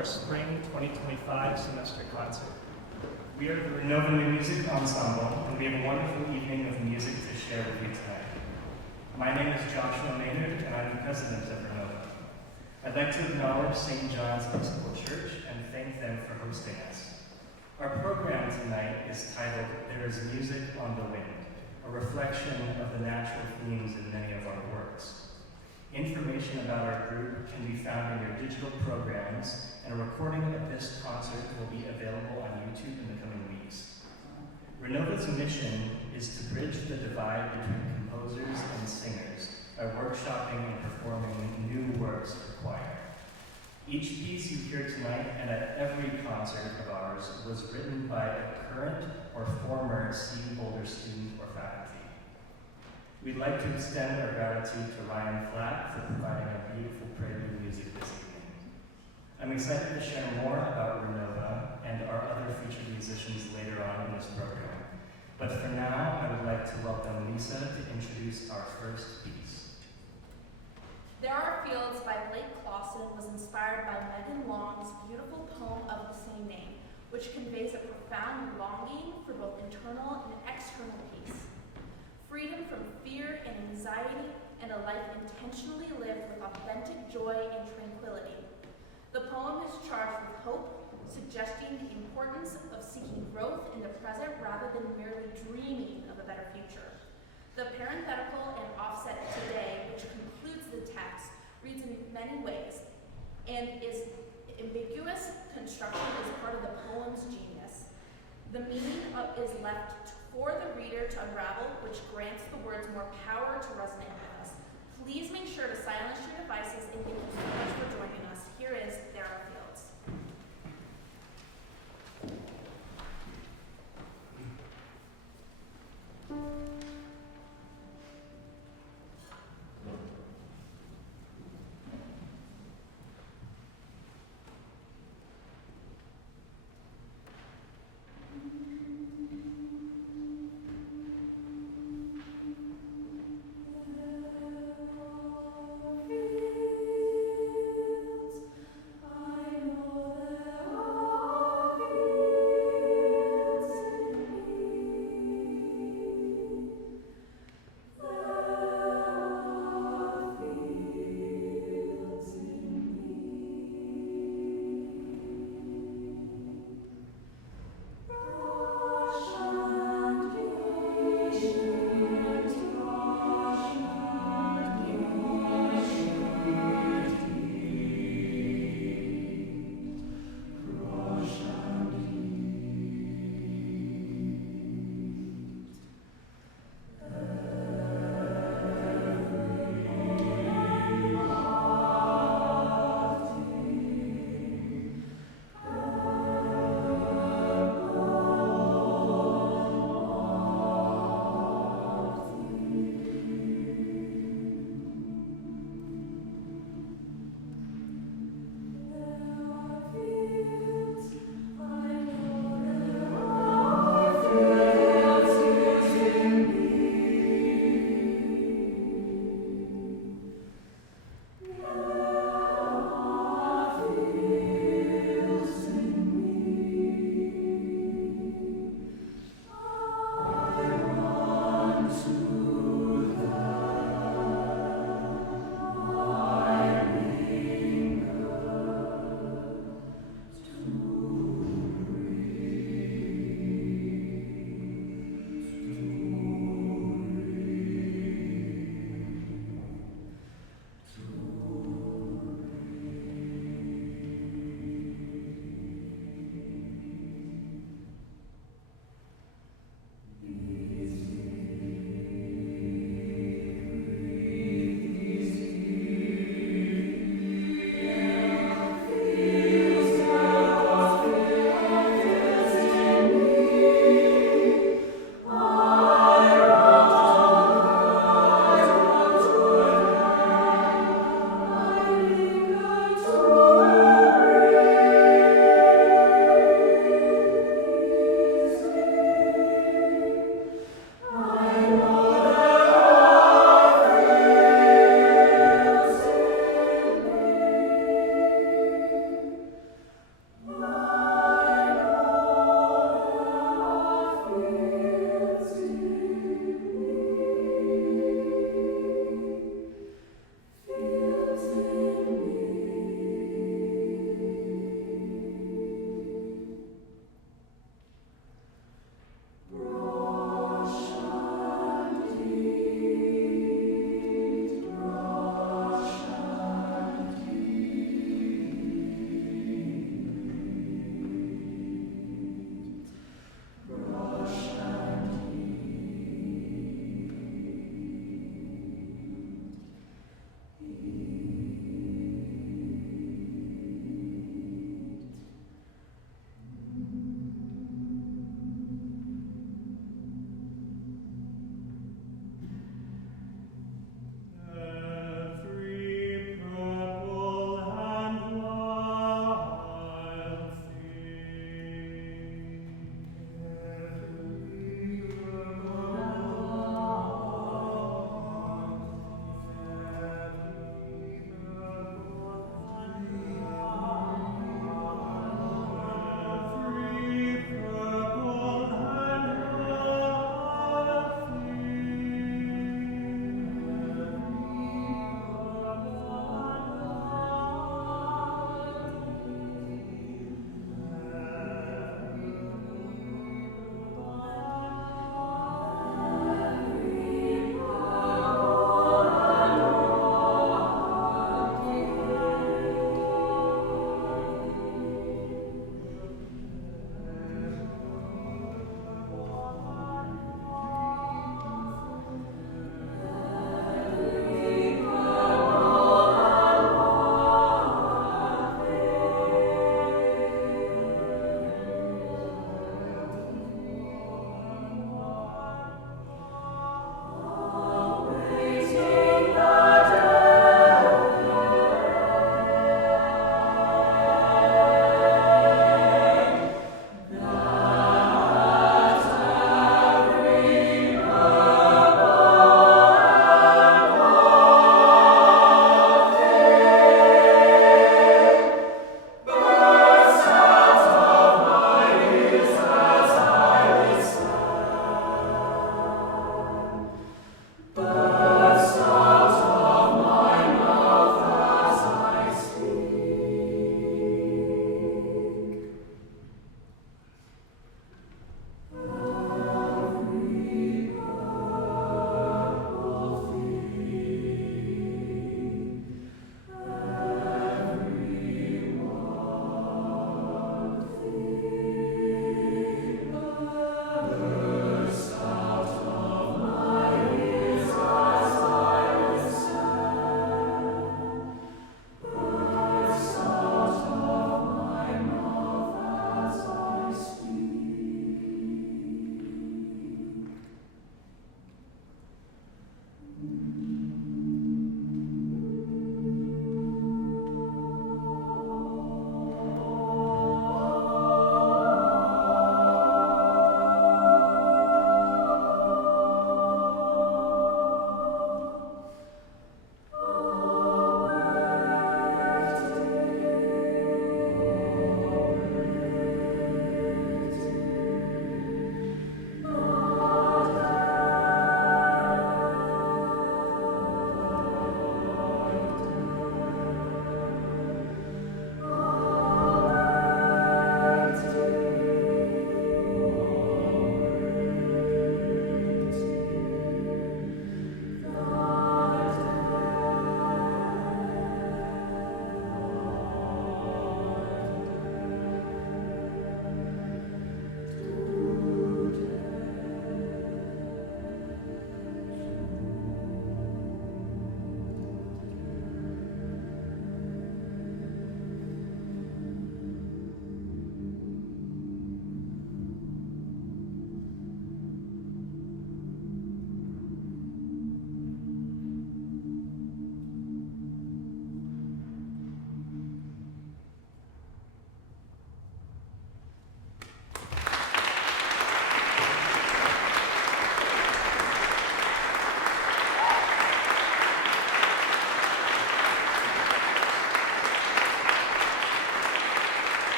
our spring 2025 semester concert. We are the Renova New Music Ensemble, and we have a wonderful evening of music to share with you tonight. My name is JC Maynard, and I'm the president of Renova. I'd like to acknowledge St. John's Episcopal Church and thank them for hosting us. Our program tonight is titled There is Music on the Wind, a reflection of the natural themes in many of our works. Information about our group can be found in your digital programs, and a recording of this concert will be available on YouTube in the coming weeks. Renova's mission is to bridge the divide between composers and singers by workshopping and performing new works for choir. Each piece you hear tonight and at every concert of ours was written by a current or former Boulder student or faculty. We'd like to extend our gratitude to Ryan Flatt for providing our beautiful prelude music this evening. I'm excited to share more about Renova and our other featured musicians later on in this program. But for now, I would like to welcome Lisa to introduce our first piece. There Are Fields by Blake Clawson was inspired by Megan Long's beautiful poem of the same name, which conveys a profound longing for both internal and external peace. Freedom from fear and anxiety, and a life intentionally lived with authentic joy and tranquility. The poem is charged with hope, suggesting the importance of seeking growth in the present rather than merely dreaming of a better future. The parenthetical and offset today, which concludes the text, reads in many ways, and is ambiguous construction is part of the poem's genius. The meaning is left for the reader to unravel, which grants the words more power to resonate with us. Please make sure to silence your devices, and thank you so much for joining us. Here is There Are Fields.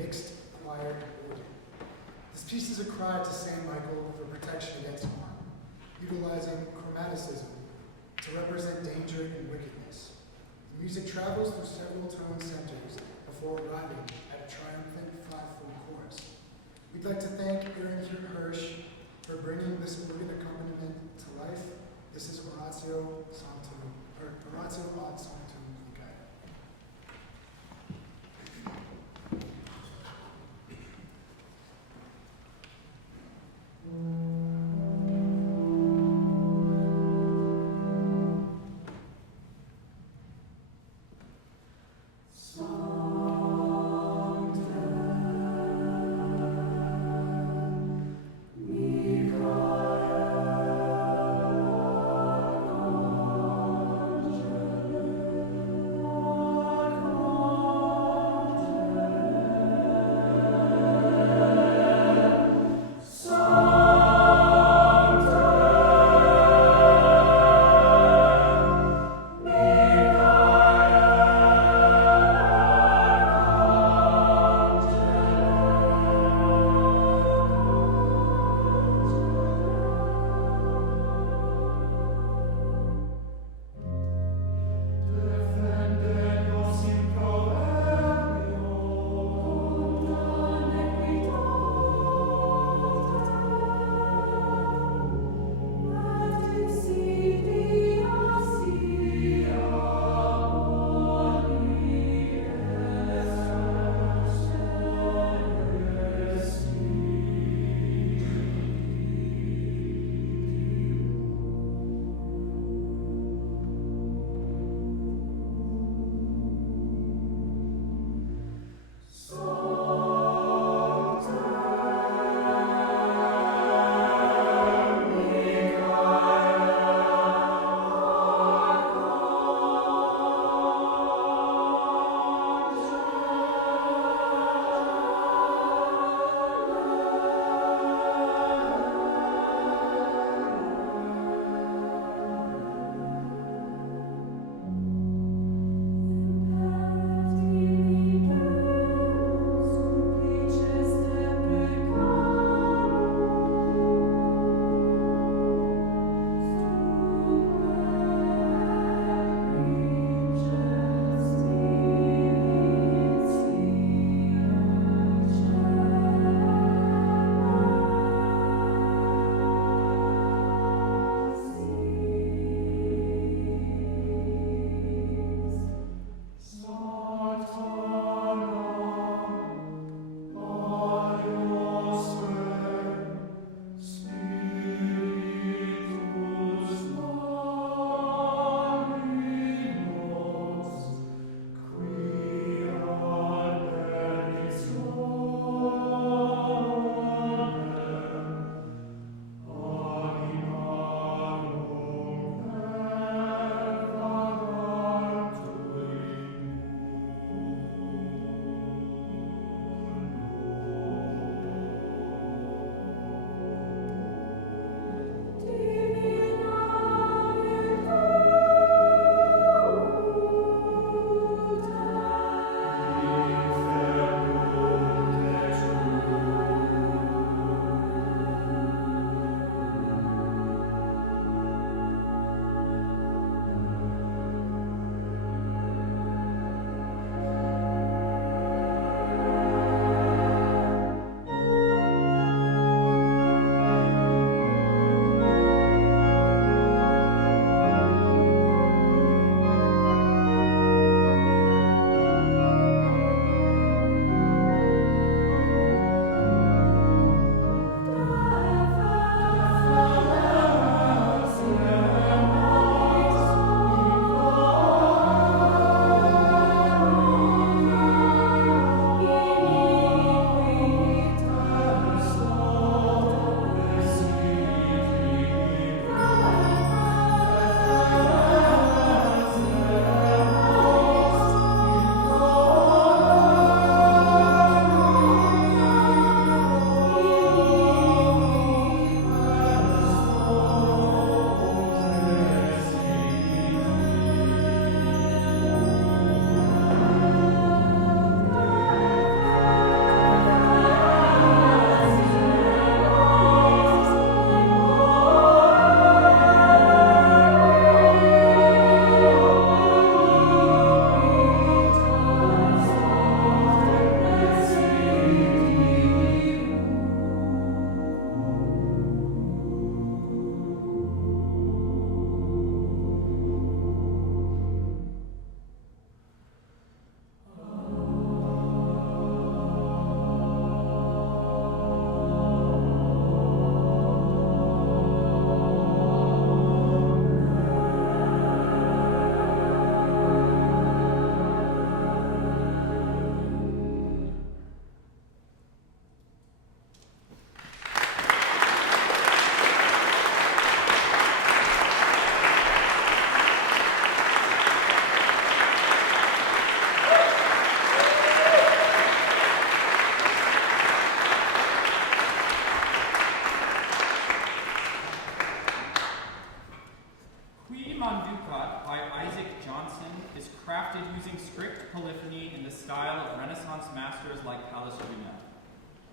mixed choir organ. This piece is a cry to Saint Michael for protection against harm, utilizing chromaticism to represent danger and wickedness. The music travels through several tone centers before arriving at a triumphant five-fold chorus. We'd like to thank Aaron Hirsch for bringing this organ accompaniment to life. This is Oratio Sanctum, or Oratio ad Sanctum Michael. Sanctum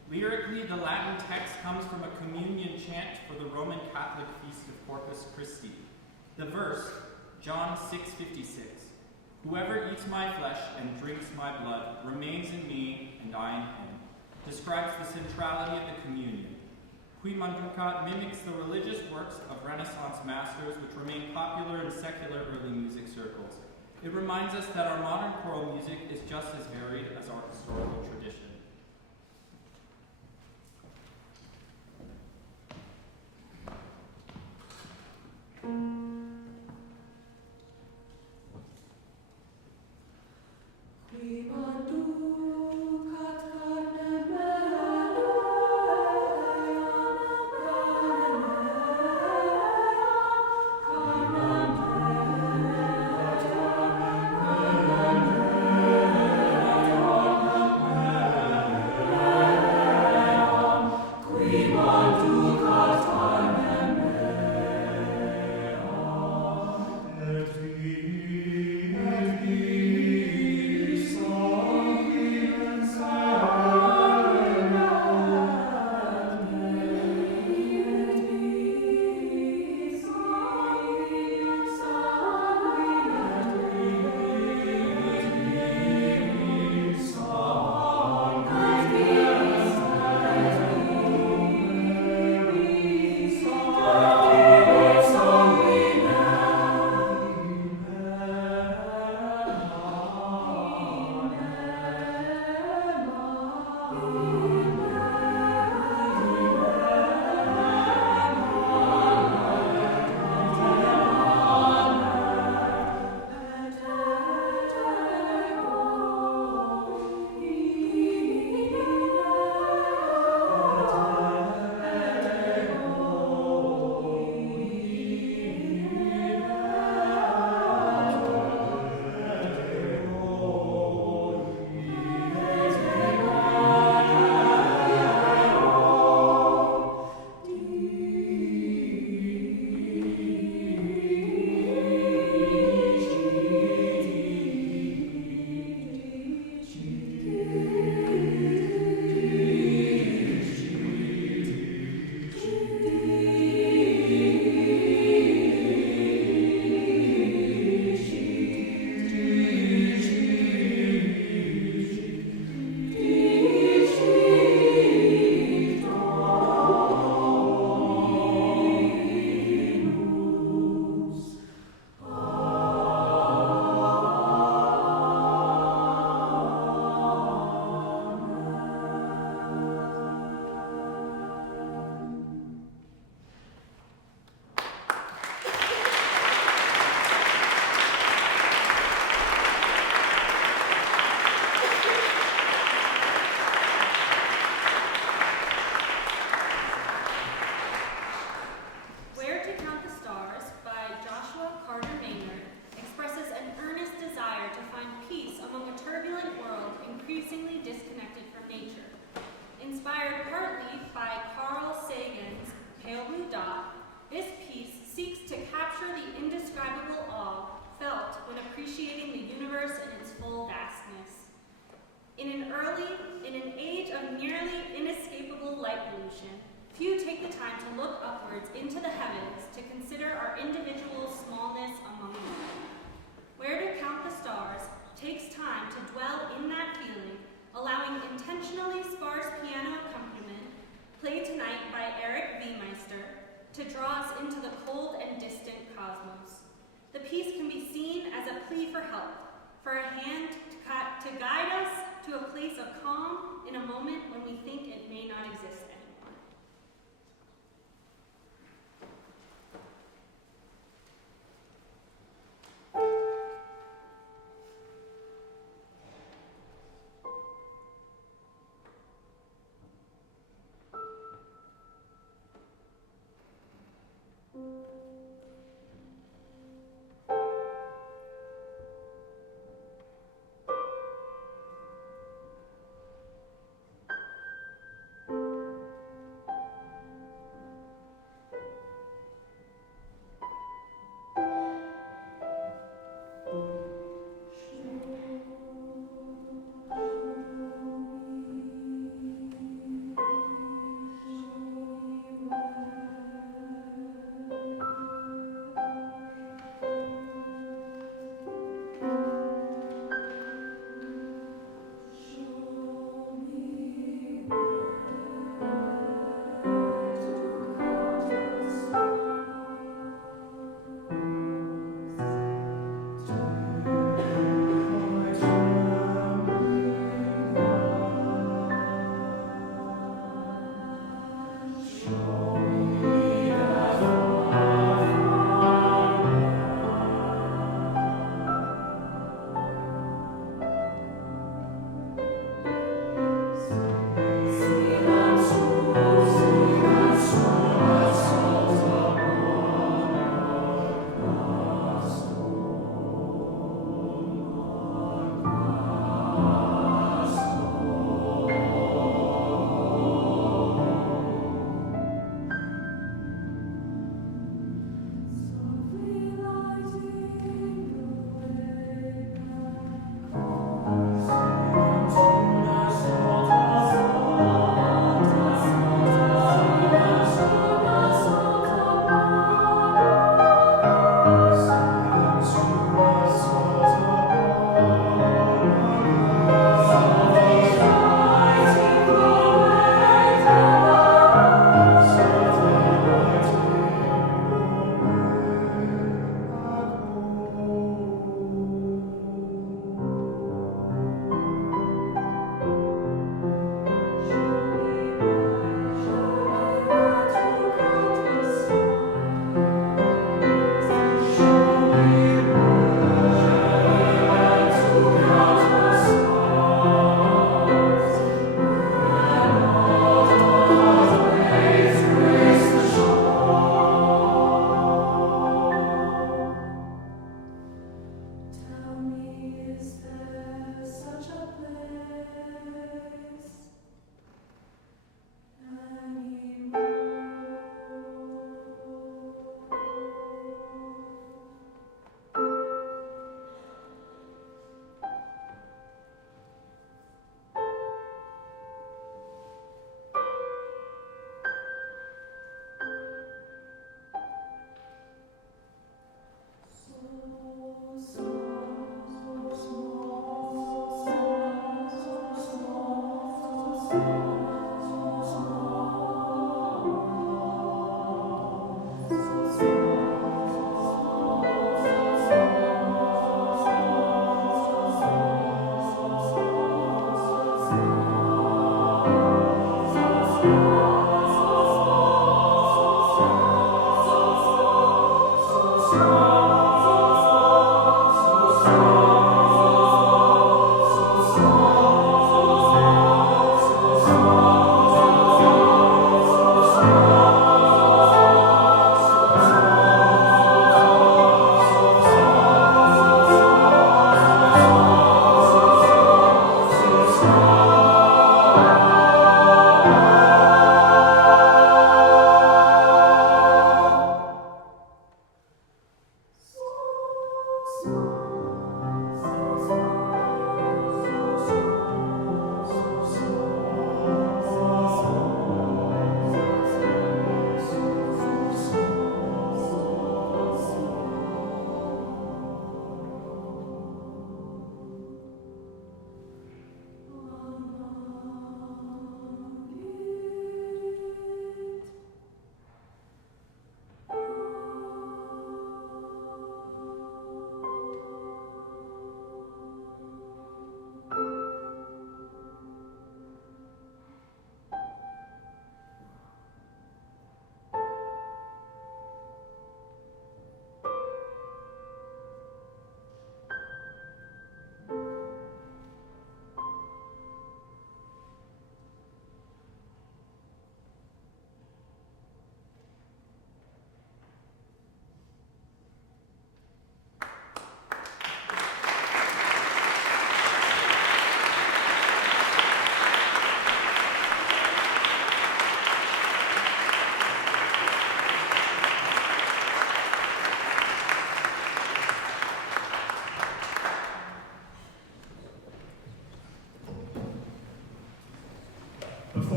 Lyrically, the Latin text comes from a communion chant for the Roman Catholic feast of Corpus Christi. The verse, John 6:56, "Whoever eats my flesh and drinks my blood remains in me and I in him," describes the centrality of the communion. Manducat mimics the religious works of Renaissance masters which remain popular in secular early music circles. It reminds us that our modern choral music is just as varied as our historical tradition.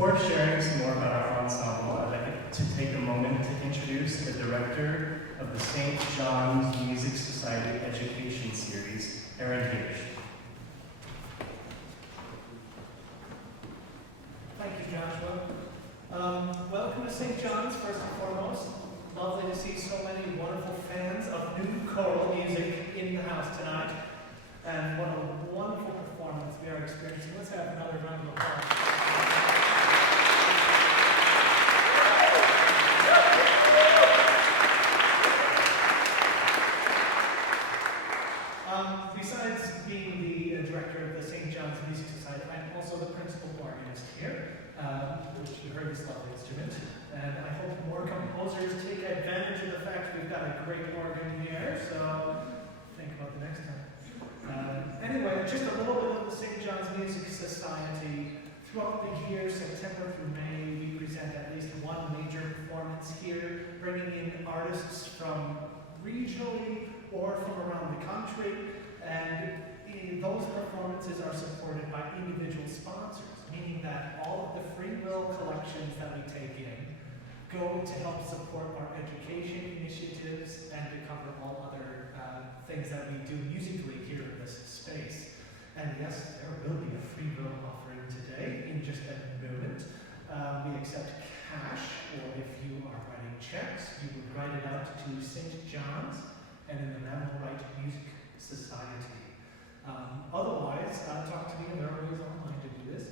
Before sharing some more about our ensemble, I'd like to take a moment to introduce the director of the St. John's Music Society Education Series, Erin Hirsch. Thank you, Joshua. Welcome to St. John's, first and foremost. Lovely to see so many wonderful fans of new choral music in the house tonight. And what a wonderful performance we are experiencing. Let's have another round of applause. Besides being the director of the St. John's Music Society, I'm also the principal organist here, which you heard this lovely instrument. And I hope more composers take advantage of the fact we've got a great organ here, so think about the next time. Anyway, just a little bit of the St. John's Music Society. Throughout the year, September through May, we present at least one major performance here, bringing in artists from regionally or from around the country. And those performances are supported by individual sponsors, meaning that all of the free will collections that we take in go to help support our education initiatives and to cover all other things that we do musically here in this space. And yes, there will be a free will offering today in just a moment. We accept cash, or if you are writing checks, you would write it out to St. John's and in the Manducat Music Society. Otherwise, talk to me, and there are ways online to do this.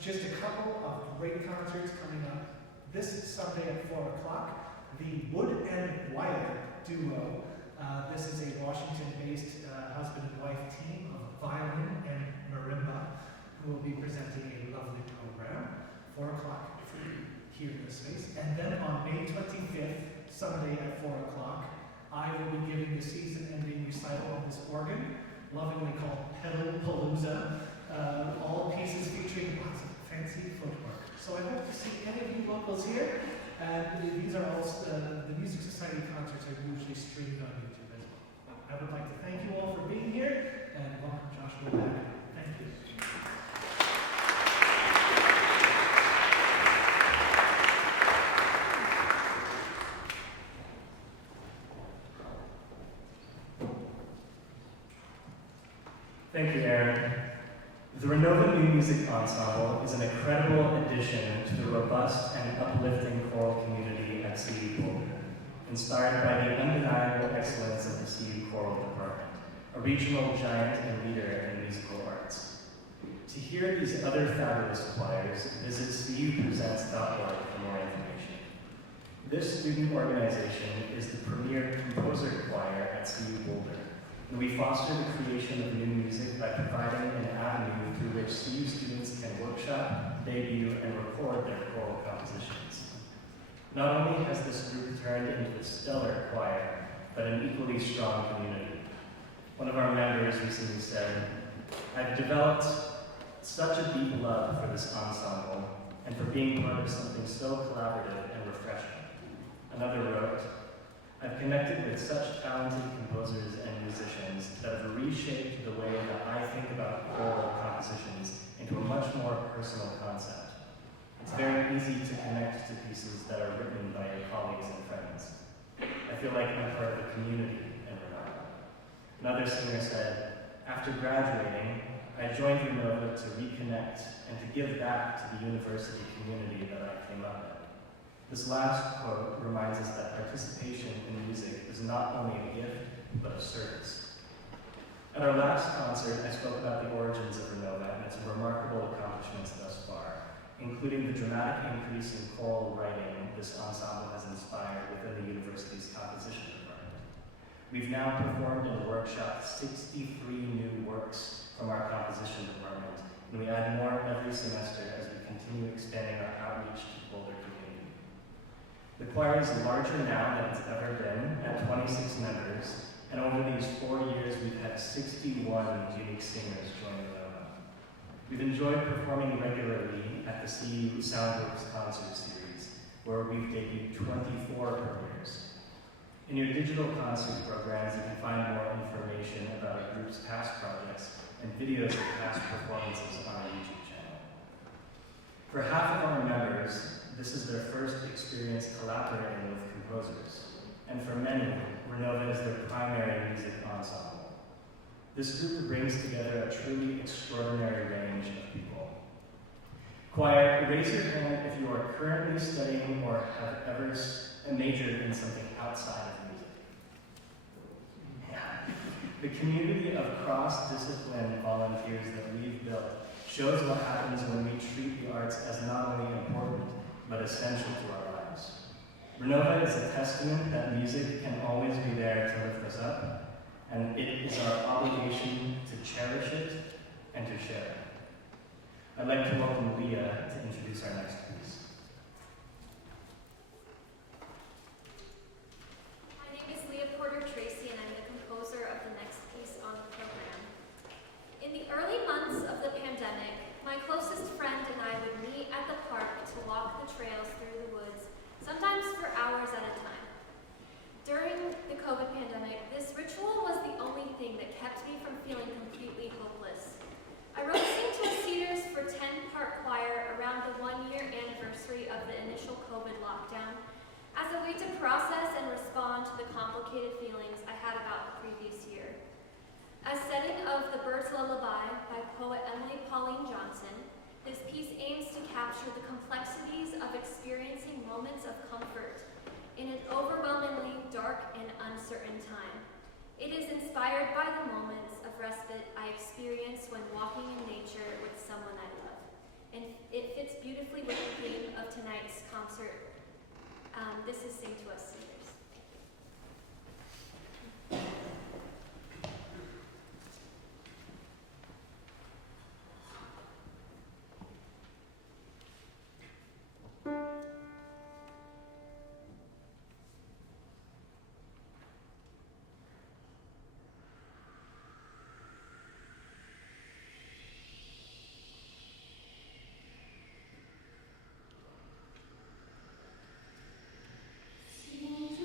Just a couple of great concerts coming up. This Sunday at 4 o'clock, the Wood and Wire duo. This is a Washington-based husband and wife team of violin and marimba who will be presenting a lovely program. 4 o'clock here in this space. And then on May 25th, Sunday at 4 o'clock, I will be giving the season-ending recital of this organ, lovingly called Pedal Palooza, all pieces featuring lots of fancy footwork. So I hope to see any of you locals here. And these are all, the Music Society concerts are usually streamed on YouTube as well. I would like to thank you all for being here, and welcome Joshua back. Thank you. Thank you, Erin. The Renova New Music Ensemble is an incredible addition to the robust and uplifting choral community at CU Boulder, inspired by the undeniable excellence of the CU Choral Department, a regional giant and leader in musical arts. To hear these other fabulous choirs, visit cupresents.org for more information. This student organization is the premier composer choir at CU Boulder, and we foster the creation of new music by providing an avenue through which CU students can workshop, debut, and record their choral compositions. Not only has this group turned into a stellar choir, but an equally strong community. One of our members recently said, "I've developed such a deep love for this ensemble and for being part of something so collaborative and refreshing." Another wrote, "I've connected with such talented composers and musicians that have reshaped the way that I think about choral compositions into a much more personal concept. It's very easy to connect to pieces that are written by your colleagues and friends. I feel like I'm part of a community in Renova." Another singer said, "After graduating, I joined Renova to reconnect and to give back to the university community that I came up in." This last quote reminds us that participation in music is not only a gift, but a service. At our last concert, I spoke about the origins of Renova and its remarkable accomplishments thus far, including the dramatic increase in choral writing this ensemble has inspired within the university's composition department. We've now performed and workshopped 63 new works from our composition department, and we add more every semester as we continue expanding our outreach to the Boulder community. The choir is larger now than it's ever been, at 26 members, and over these 4 years we've had 61 unique singers join Renova. We've enjoyed performing regularly at the CU Soundworks concert series, where we've debuted 24 premieres. In your digital concert programs, you can find more information about our group's past projects and videos of past performances on our YouTube channel. For half of our members, this is their first experience collaborating with composers, and for many, Renova is their primary music ensemble. This group brings together a truly extraordinary range of people. Choir, raise your hand if you are currently studying or have ever majored in something outside of music. Yeah. The community of cross-discipline volunteers that we've built shows what happens when we treat the arts as not only important, but essential to our lives. Renova is a testament that music can always be there to lift us up, and it is our obligation to cherish it and to share it. I'd like to welcome Leah to introduce our next piece. My name is Leah Porter Tracy, and I'm the composer of the next piece on the program. In the early months of the pandemic, my closest friend and I would meet at the park to walk the trails through the woods, sometimes for hours at a time. During the COVID pandemic, this ritual was the only thing that kept me from feeling completely hopeless. I wrote Sing to the Cedars for 10-part choir around the 1-year anniversary of the initial COVID lockdown as a way to process and respond to the complicated feelings I had about the previous year. A setting of The Bird's Lullaby by poet Emily Pauline Johnson, this piece aims to capture the complexities of experiencing moments of comfort in an overwhelmingly dark and uncertain time. It is inspired by the moments of respite I experience when walking in nature with someone I love. And it fits beautifully with the theme of tonight's concert. This is Sing to Us Cedars. Sing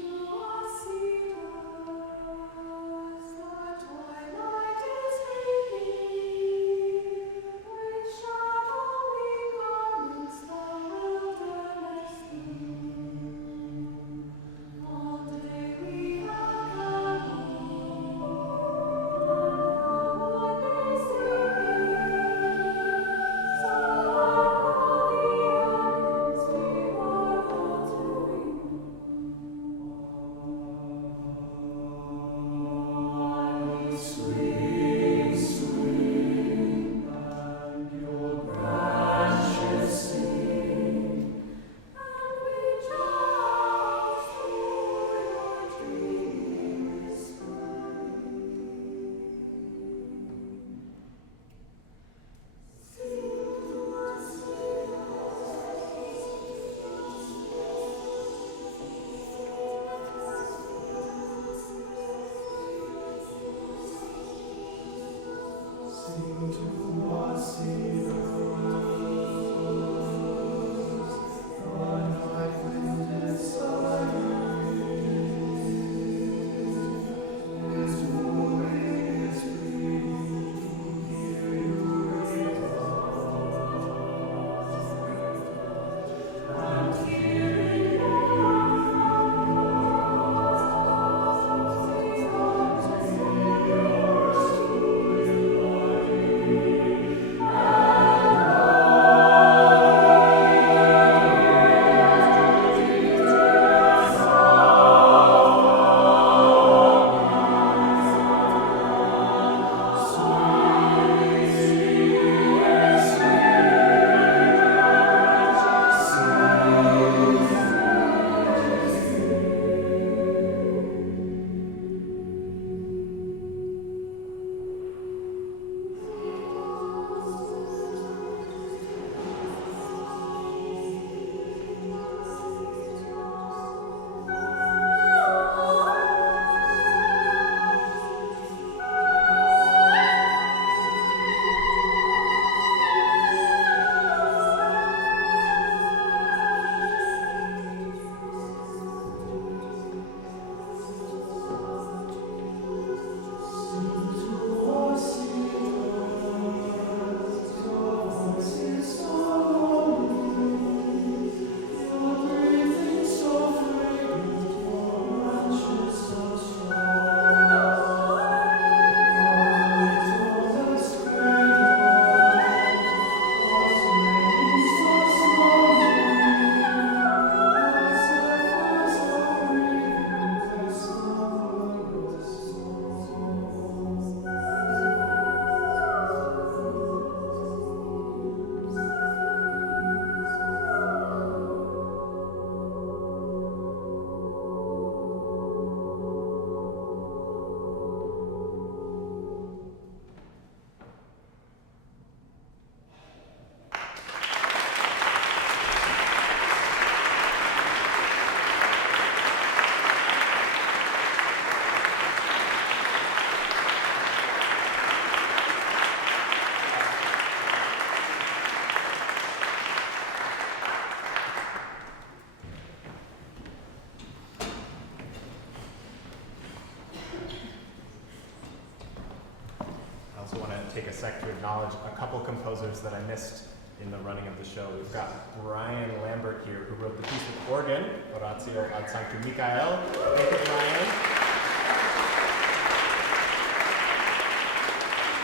a sec to acknowledge a couple composers that I missed in the running of the show. We've got Brian Lambert here, who wrote the piece with organ, Oratio ad Sanctum. Thank you, Brian.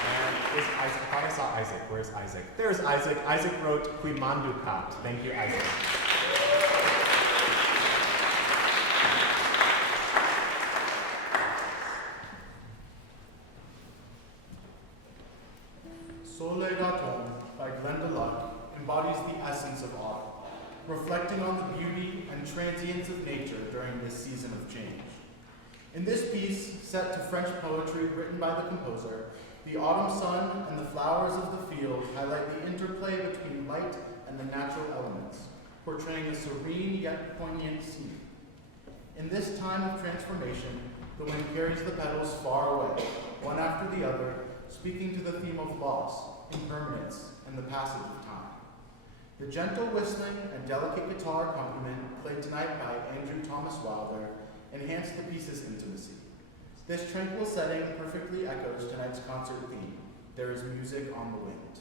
And I thought I saw Isaac. Where's Isaac? There's Isaac. Isaac wrote Qui Manducat. Thank you, Isaac. Soleil by Glenda Luck embodies the essence of autumn, reflecting on the beauty and transience of nature during this season of change. In this piece, set to French poetry written by the composer, the autumn sun and the flowers of the field highlight the interplay between light and the natural elements, portraying a serene yet poignant scene. In this time of transformation, the wind carries the petals far away, one after the other, speaking to the theme of loss, impermanence, and the passage of time. The gentle whistling and delicate guitar accompaniment, played tonight by Andrew Thomas Wilder, enhance the piece's intimacy. This tranquil setting perfectly echoes tonight's concert theme, There is Music on the Wind.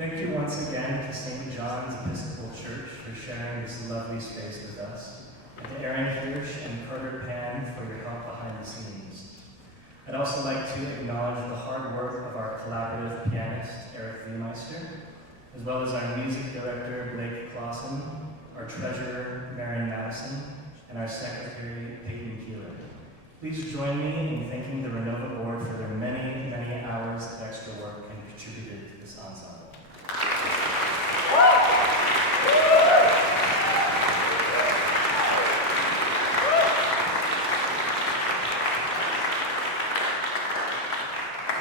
Thank you once again to St. John's Episcopal Church for sharing this lovely space with us, and to Aaron Hirsch and Carter Pan for your help behind the scenes. I'd also like to acknowledge the hard work of our collaborative pianist, Eric Wiemeister, as well as our music director, Blake Clawson, our treasurer, Marin Madison, and our secretary, Peyton Keeler. Please join me in thanking the Renova board for their many, many hours of extra work and contributed to this ensemble.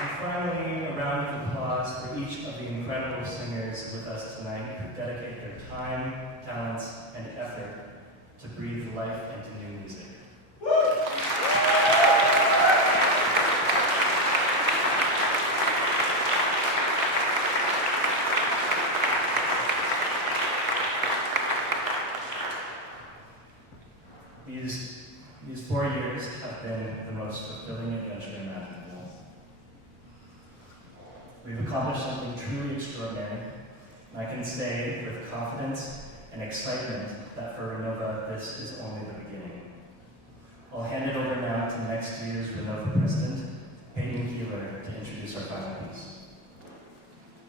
And finally, a round of applause for each of the incredible singers with us tonight who dedicate their time, talents, and effort to breathe life into new music. These 4 years have been the most fulfilling adventure imaginable. We've accomplished something truly extraordinary, and I can say with confidence and excitement that for Renova, this is only the beginning. I'll hand it over now to next year's Renova president, Peyton Keeler, to introduce our final piece.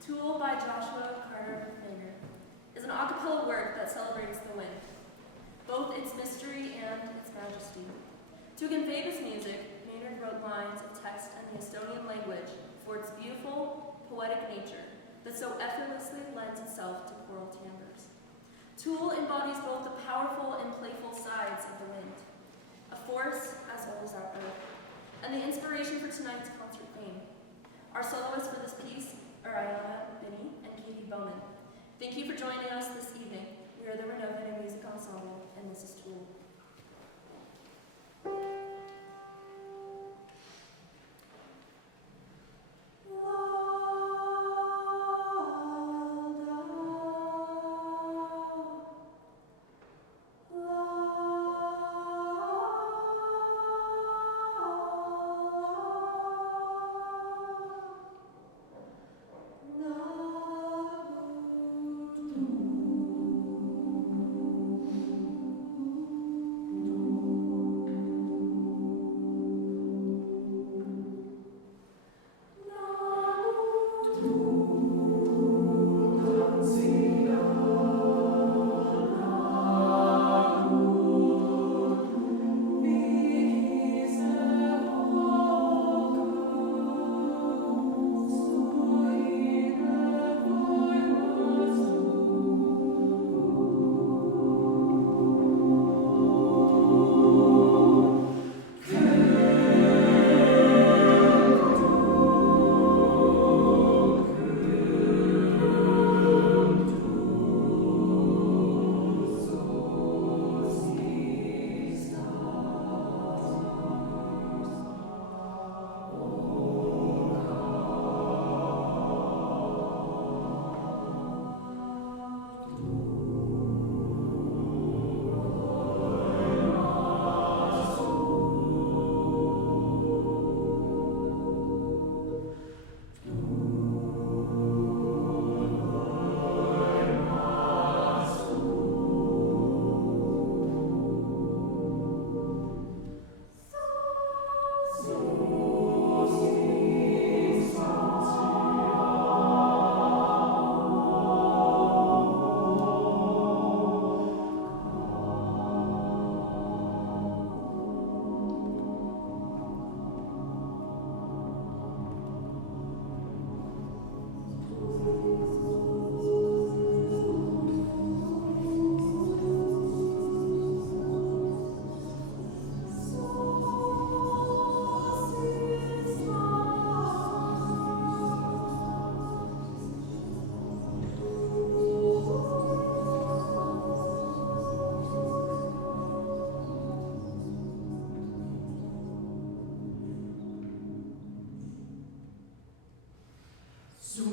Tuul by Joshua Carter Maynard is an a cappella work that celebrates the wind, both its mystery and its majesty. To convey this music, Maynard wrote lines of text in the Estonian language for its beautiful, poetic nature that so effortlessly lends itself to choral timbres. Tuul embodies both the powerful and playful sides of the wind, a force as old as our earth, and the inspiration for tonight's concert theme. Our soloists for this piece are Ayana Binney and Katie Bowman. Thank you for joining us this evening. We are the Renova New Music Ensemble, and this is Tuul. So